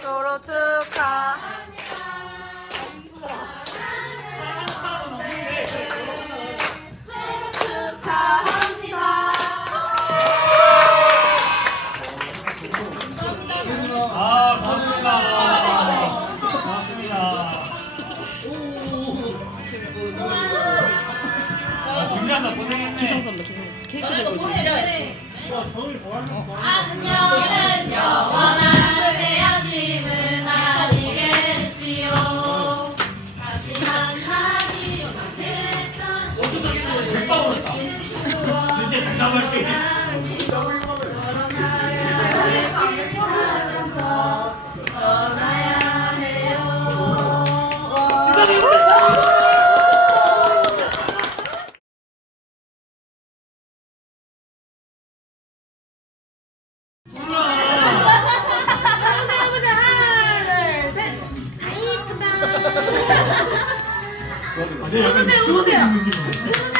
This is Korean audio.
졸업 축하. 이제 장담할게. 있는 기분.